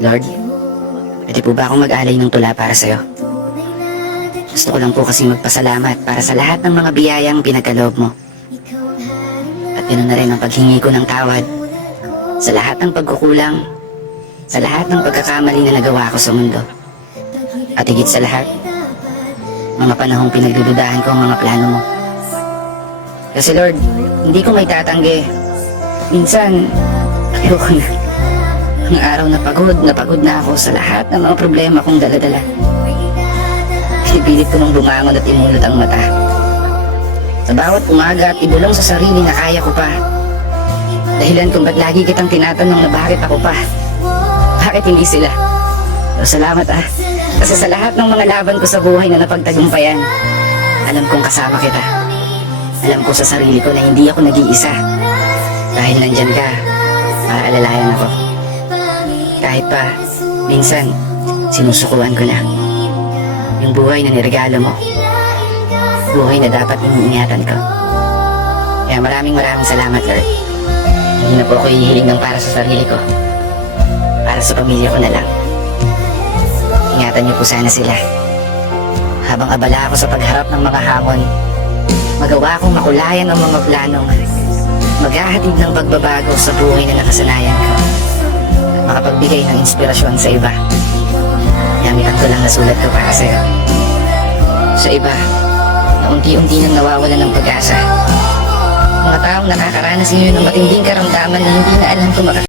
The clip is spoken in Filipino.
Lord, pwede po ba akong mag-alay ng tula para sa'yo? Gusto ko lang po kasi magpasalamat para sa lahat ng mga biyayang pinagkaloob mo. At ganoon na rin ang paghingi ko ng tawad sa lahat ng pagkukulang, sa lahat ng pagkakamali na nagawa ko sa mundo. At higit sa lahat, mga panahong pinagdududahan ko ang mga plano mo. Kasi Lord, hindi ko may tatanggi. Minsan, ayoko na. Ang araw na pagod na ako sa lahat ng mga problema kong daladala. Pinipilit ko nang bumangon at imunod ang mata. Sa bawat umaga at ibulong sa sarili na kaya ko pa. Dahilan kung ba't lagi kitang tinatanong na bakit ako pa. Bakit hindi sila? Pero salamat kasi sa lahat ng mga laban ko sa buhay na napagtagumpayan, alam kong kasama kita. Alam ko sa sarili ko na hindi ako nag-iisa. Dahil nandyan ka, para alalayan ako. Kahit pa, minsan, sinusukuan ko na. Yung buhay na niregalo mo. Buhay na dapat iniingatan ko. Kaya maraming salamat, Lord. Hindi na po ako hihiling ng para sa sarili ko. Para sa pamilya ko na lang. Ingatan niyo po sana sila. Habang abala ako sa pagharap ng mga hamon, magawa kong makulayan ang mga planong maghahatid ng pagbabago sa buhay na nakasanayan ko. At makapagbigay ng inspirasyon sa iba. Gamit ang tulang nasulat ko para sa'yo. Sa iba, na unti-unti nang nawawalan ng pag-asa. Mga taong nakakaranas ngayon ng matinding karamdaman na hindi na alam kung